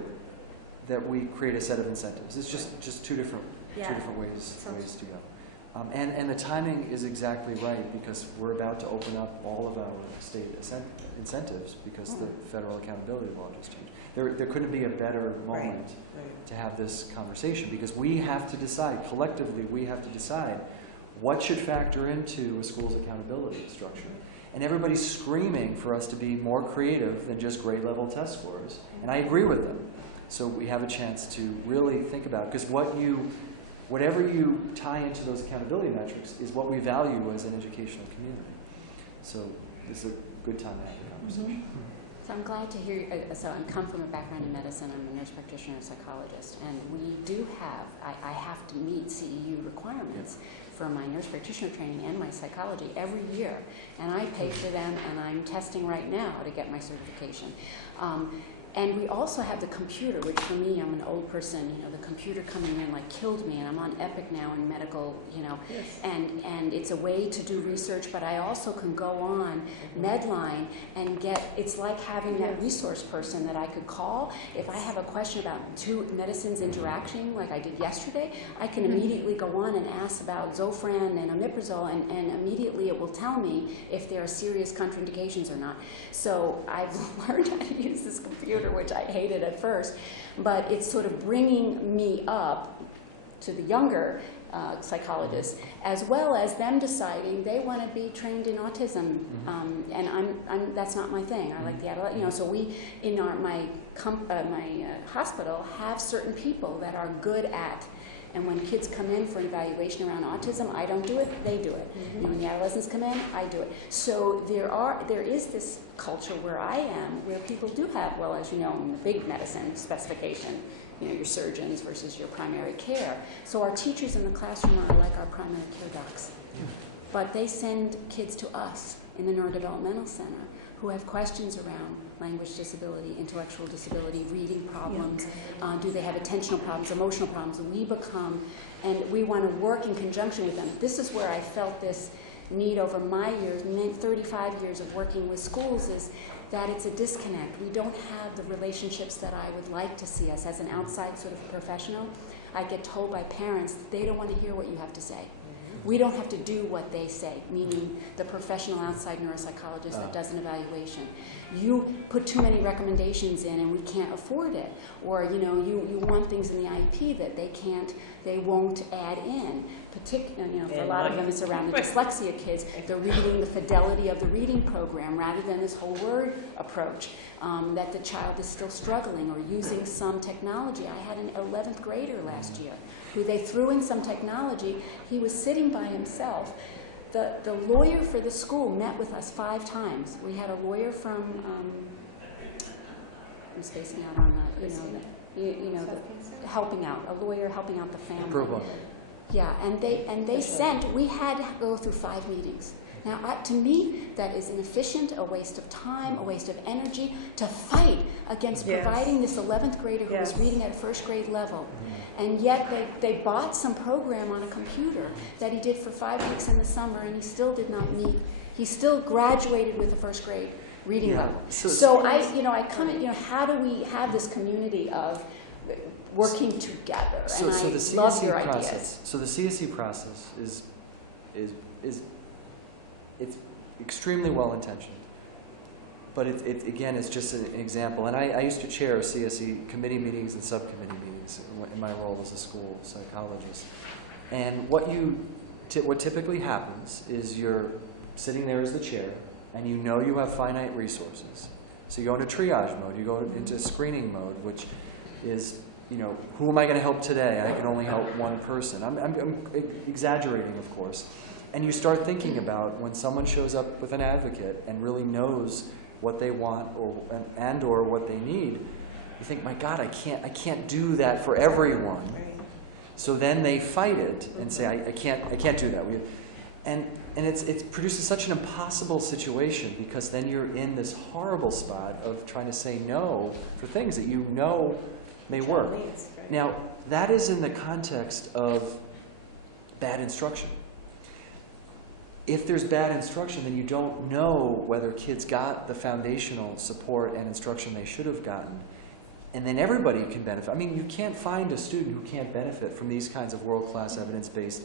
that we create a set of incentives. It's just two different ways to go. And the timing is exactly right, because we're about to open up all of our state incentives because the federal accountability law just changed. There couldn't be a better moment to have this conversation, because we have to decide, collectively we have to decide what should factor into a school's accountability structure. And everybody's screaming for us to be more creative than just grade level test scores. And I agree with them. So we have a chance to really think about it, because whatever you tie into those accountability metrics is what we value as an educational community. So this is a good time to have the conversation. So I'm glad to hear, so I come from a background in medicine, I'm a nurse practitioner and psychologist, and we do have, I have to meet CEU requirements for my nurse practitioner training and my psychology every year, and I pay for them, and I'm testing right now to get my certification. And we also have the computer, which for me, I'm an old person, the computer coming in like killed me, and I'm on Epic now in medical, Yes. and it's a way to do research, but I also can go on Medline and it's like having that resource person that I could call. If I have a question about two medicines interacting, like I did yesterday, I can immediately go on and ask about Zofran and omeprazole, and immediately it will tell me if there are serious contraindications or not. So I've learned how to use this computer, which I hated at first, but it's sort of bringing me up to the younger psychologists, as well as them deciding they want to be trained in autism, and I'm that's not my thing. I like the adult, so we in my hospital have certain people that are good at. And when kids come in for an evaluation around autism, I don't do it, they do it. When the adolescents come in, I do it. So there is this culture where I am, where people do have, well, as you know, in the big medicine specification, your surgeons versus your primary care. So our teachers in the classroom are like our primary care docs. But they send kids to us in the neurodevelopmental center who have questions around language disability, intellectual disability, reading problems, do they have attentional problems, emotional problems. We become, and we want to work in conjunction with them. This is where I felt this need over my years, 35 years of working with schools, is that it's a disconnect. We don't have the relationships that I would like to see us as an outside sort of professional. I get told by parents that they don't want to hear what you have to say. We don't have to do what they say, meaning the professional outside neuropsychologist that does an evaluation. You put too many recommendations in and we can't afford it. Or, you know, you want things in the IEP that they won't add in. Particularly, you know, for a lot of them it's around the dyslexia kids, the reading, the fidelity of the reading program, rather than this whole word approach, that the child is still struggling or using some technology. I had an 11th grader last year who they threw in some technology. He was sitting by himself. The lawyer for the school met with us 5 times. We had a lawyer from, I'm spacing out on the, helping out, a lawyer helping out the family. Yeah, and they sent, we had to go through 5 meetings. Now, to me, that is inefficient, a waste of time, a waste of energy, to fight against providing this 11th grader who was reading at 1st grade level. And yet they bought some program on a computer that he did for 5 weeks in the summer, and he still did not meet. He still graduated with a 1st grade reading level. So I come in, how do we have this community of working together? So and the I love your process. ideas. So the CSE process is it's extremely well intentioned, but it again is just an example. And I used to chair CSE committee meetings and subcommittee meetings in my role as a school psychologist. And what typically happens is you're sitting there as the chair, and you know you have finite resources. So you go into triage mode, you go into screening mode, which is, who am I going to help today? I can only help one person. I'm exaggerating, of course. And you start thinking about when someone shows up with an advocate and really knows what they want or what they need, you think, my God, I can't do that for everyone. So then they fight it and say, I can't do that. And it produces such an impossible situation, because then you're in this horrible spot of trying to say no for things that you know may work. Now, that is in the context of bad instruction. If there's bad instruction, then you don't know whether kids got the foundational support and instruction they should have gotten. And then everybody can benefit. I mean, you can't find a student who can't benefit from these kinds of world-class evidence-based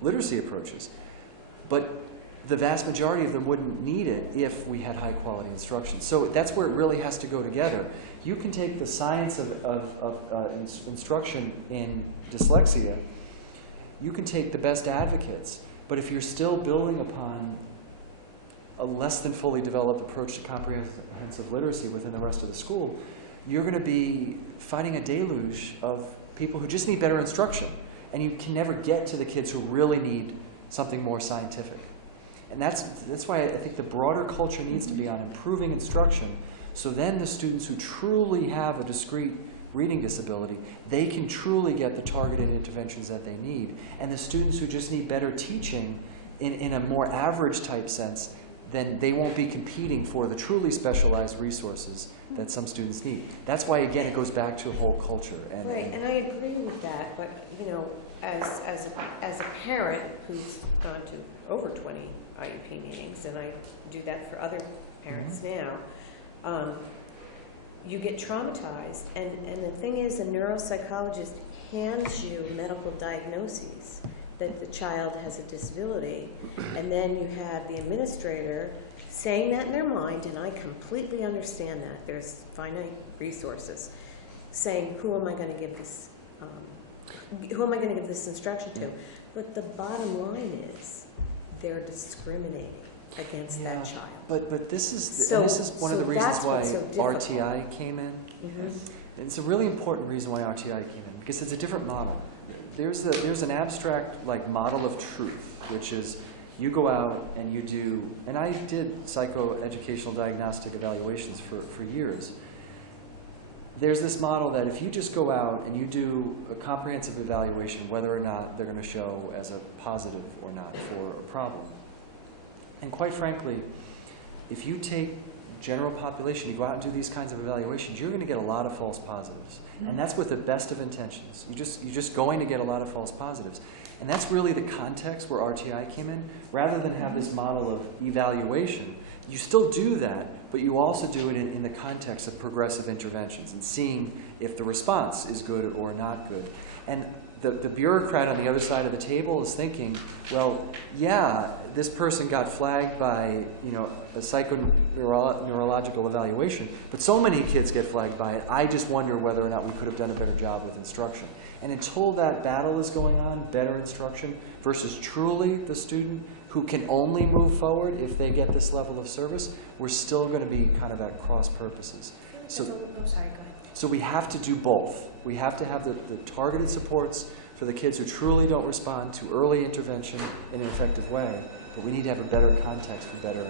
literacy approaches. But the vast majority of them wouldn't need it if we had high-quality instruction. So that's where it really has to go together. You can take the science of instruction in dyslexia. You can take the best advocates. But if you're still building upon a less than fully developed approach to comprehensive literacy within the rest of the school, you're going to be fighting a deluge of people who just need better instruction. And you can never get to the kids who really need something more scientific. And that's why I think the broader culture needs to be on improving instruction, so then the students who truly have a discrete reading disability, they can truly get the targeted interventions that they need. And the students who just need better teaching in a more average type sense, then they won't be competing for the truly specialized resources that some students need. That's why, again, it goes back to a whole culture. And I agree with that, but as a parent who's gone to over 20 IEP meetings, and I do that for other parents now, you get traumatized, and the thing is, a neuropsychologist hands you medical diagnoses that the child has a disability, and then you have the administrator saying that in their mind, and I completely understand that, there's finite resources, saying, who am I going to give this instruction to? But the bottom line is, they're discriminating against that child. But this is one of the reasons why RTI came in. It's a really important reason why RTI came in, because it's a different model. There's an abstract model of truth, which is you go out and you do, and I did psychoeducational diagnostic evaluations for years. There's this model that if you just go out and you do a comprehensive evaluation, whether or not they're going to show as a positive or not for a problem. And quite frankly, if you take general population, you go out and do these kinds of evaluations, you're going to get a lot of false positives. And that's with the best of intentions. You're just going to get a lot of false positives. And that's really the context where RTI came in. Rather than have this model of evaluation, you still do that, but you also do it in the context of progressive interventions and seeing if the response is good or not good. And the bureaucrat on the other side of the table is thinking, well, yeah, this person got flagged by, a psychoneurological evaluation, but so many kids get flagged by it, I just wonder whether or not we could have done a better job with instruction. And until that battle is going on, better instruction versus truly the student who can only move forward if they get this level of service, we're still going to be kind of at cross purposes. So, I'm sorry, go ahead. So we have to do both. We have to have the targeted supports for the kids who truly don't respond to early intervention in an effective way, but we need to have a better context for better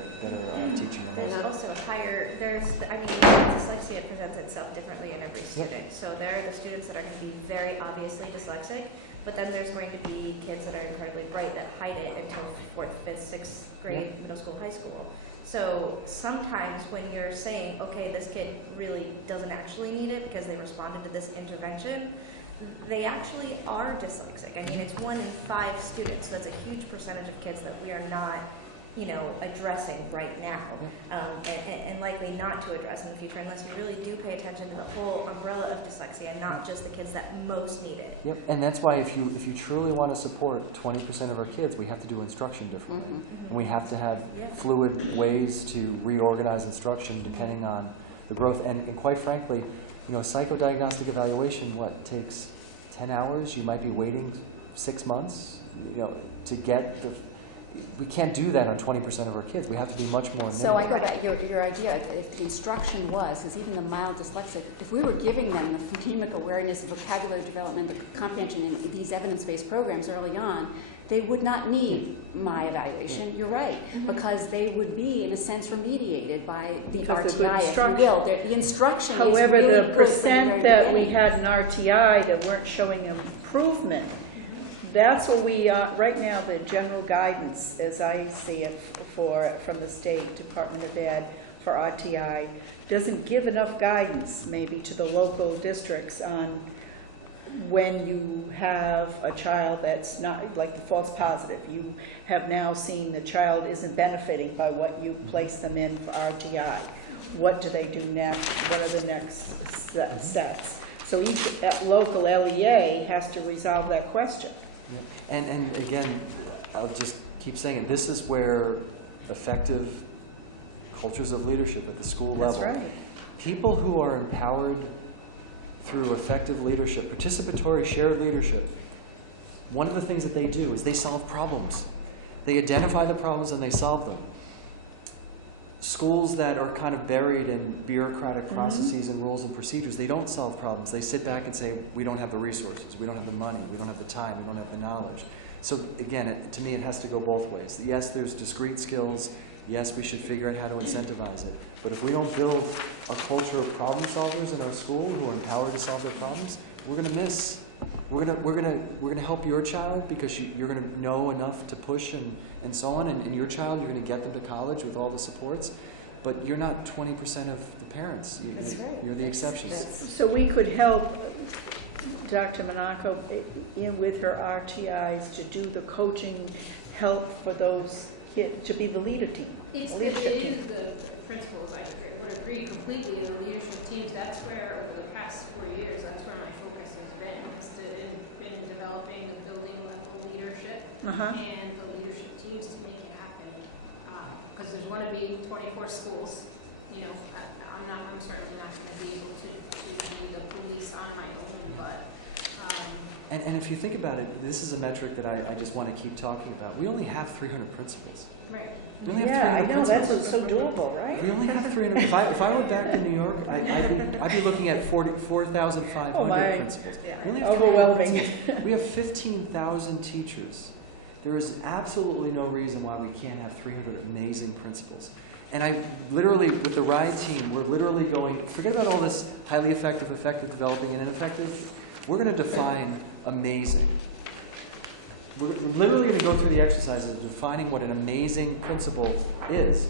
teaching and There's learning. also a higher, dyslexia presents itself differently in every student. Yep. So there are the students that are going to be very obviously dyslexic, but then there's going to be kids that are incredibly bright that hide it until 4th, 5th, 6th grade, middle school, high school. So sometimes when you're saying, okay, this kid really doesn't actually need it because they responded to this intervention, they actually are dyslexic. I mean, it's 1 in 5 students, so that's a huge percentage of kids that we are not, addressing right now, and likely not to address in the future unless you really do pay attention to the whole umbrella of dyslexia, not just the kids that most need it. Yep, and that's why if you truly want to support 20% of our kids, we have to do instruction differently. And we have to have fluid ways to reorganize instruction depending on the growth. And quite frankly, a psychodiagnostic evaluation, takes 10 hours? You might be waiting 6 months, to get the... We can't do that on 20% of our kids. We have to be much more nimble. So I go back, your idea, if the instruction was, because even the mild dyslexic, if we were giving them the phonemic awareness, vocabulary development, the comprehension in these evidence-based programs early on, they would not need my evaluation, you're right, because they would be, in a sense, remediated by the Because RTI, if you will. The instruction However, is really the good from the very percent that we beginning. had in RTI that weren't showing improvement, that's what we are, right now, the general guidance, as I see it, from the State Department of Ed for RTI, doesn't give enough guidance, maybe, to the local districts on when you have a child that's not, like the false positive, you have now seen the child isn't benefiting by what you place them in for RTI. What do they do next? What are the next sets? So each local LEA has to resolve that question. Yeah. And again, I'll just keep saying it, this is where effective cultures of leadership at the school level. That's right. People who are empowered through effective leadership, participatory shared leadership, one of the things that they do is they solve problems. They identify the problems and they solve them. Schools that are kind of buried in bureaucratic processes and rules and procedures, they don't solve problems. They sit back and say, we don't have the resources, we don't have the money, we don't have the time, we don't have the knowledge. So again, to me, it has to go both ways. Yes, there's discrete skills. Yes, we should figure out how to incentivize it. But if we don't build a culture of problem solvers in our school who are empowered to solve their problems, we're going to miss. We're going to help your child because you're going to know enough to push and so on. And your child, you're going to get them to college with all the supports. But you're not 20% of the parents. That's right. You're the exceptions. So we could help Dr. Monaco with her RTIs to do the coaching, help for those kids, to be the leader team. It leadership team. is the principals, I would agree completely, the leadership teams, that's where, over the past 4 years, that's where my focus has been developing the building level leadership and the leadership teams to make it happen. Because there's going to be 24 schools, I'm certainly not going to be able to be the police on my own, but... And if you think about it, this is a metric that I just want to keep talking about. We only have 300 principals. Right. We only have Yeah, I 300 know, that's principals. so doable, right? We only have 300. If I were back in New York, I'd be looking at 4,500 Oh, my. principals. Yeah. We only have 300 Overwhelming. principals. We have 15,000 teachers. There is absolutely no reason why we can't have 300 amazing principals. And I literally, with the RIDE team, we're literally going, forget about all this highly effective, developing, and ineffective. We're going to define amazing. We're literally going to go through the exercise of defining what an amazing principal is.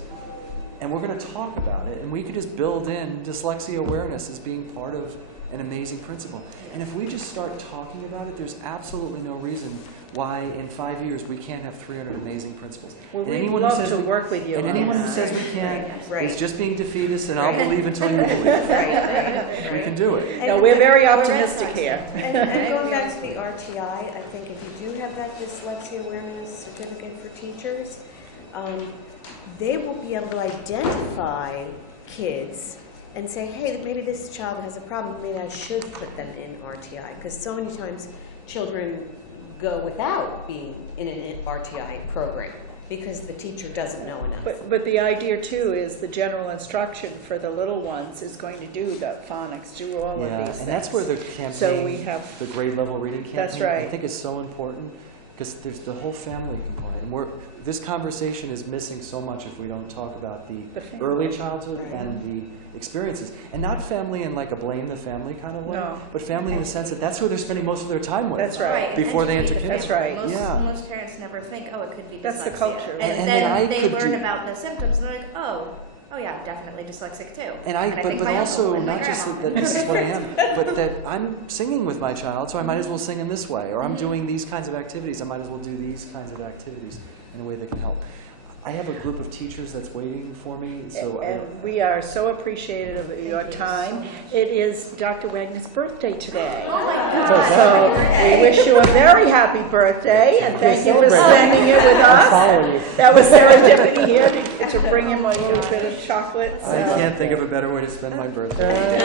and we're going to talk about it, and we could just build in dyslexia awareness as being part of an amazing principle. And if we just start talking about it, there's absolutely no reason why in 5 years we can't have 300 amazing principles. Well, And we'd anyone who love says to we- work with you And on anyone who that. says we can't Right. is just being defeatist, and I'll Right. believe until you believe. Right. We can do it. No, we're very optimistic here. And going back to the RTI, I think if you do have that dyslexia awareness certificate for teachers, they will be able to identify kids and say, hey, maybe this child has a problem, maybe I should put them in RTI. Because so many times children go without being in an RTI program because the teacher doesn't know enough. But the idea too is the general instruction for the little ones is going to do the phonics, do all of these Yeah, things. and that's where the campaign, So we have, the grade level reading campaign, That's right. I think is so important because there's the whole family component. And this conversation is missing so much if we don't talk about The the family. early childhood Right. and the experiences. And not family in like a blame the family kind of way, No. but family in the sense that that's where they're spending most of their time with. That's right. and Before they educate enter the That's family. right. Yeah. Most parents never think, oh, it could be dyslexia. That's the culture. And, And then then I they could learn do- about the symptoms, and they're like, oh yeah, definitely dyslexic too. And I think but my also uncle and my not just grandma. that this is what I am, but that I'm singing with my child, so I might as well sing in this way, or I'm doing these kinds of activities, I might as well do these kinds of activities in a way that can help. I have a group of teachers that's waiting for me, so and we are so appreciative of your time. It is Dr. Wagner's birthday today. Oh my God. So we wish you a very happy birthday, and thank you for celebrating. spending it with I'm us. following you. That was serendipity here to bring him a little bit of chocolate. I So can't think of a better way to spend my birthday.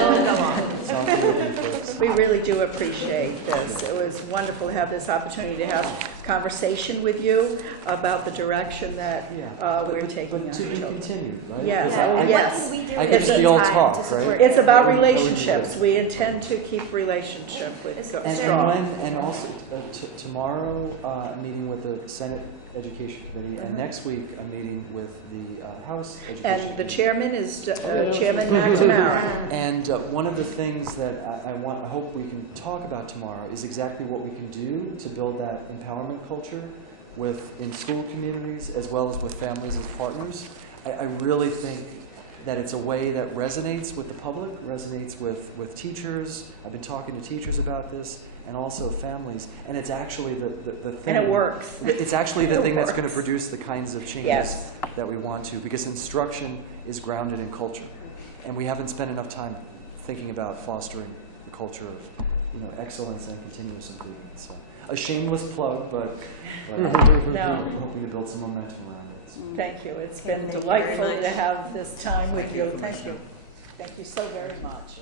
So I'll be with you folks. we really do appreciate this. It was wonderful to have this opportunity to have conversation with you about the direction that we're taking But our to be children. continued, right? Yes. Because I- Yes. What can we do I in could the just be all meantime talk, to right? support It's about What would you do? relationships. We intend to keep relationship with And strong. and also tomorrow, I'm meeting with the Senate Education Committee, and next week I'm meeting with the House Education And the Committee. chairman is Chairman McNamara. And one of the things that I hope we can talk about tomorrow is exactly what we can do to build that empowerment culture in school communities as well as with families as partners. I really think that it's a way that resonates with the public, resonates with teachers. I've been talking to teachers about this, and also families. And it's actually the thing. And it works. It's actually the It thing that's going to works. produce the kinds of changes Yes. that we want to, because instruction is grounded in culture. And we haven't spent enough time thinking about fostering the culture of excellence and continuous improvement. So a shameless plug, but No. I'm hoping to build some momentum around it. So. Thank you. It's Okay, been thank you very delightful much. to have this time with Thank you. you, Thank Commissioner. you. Thank you so very much.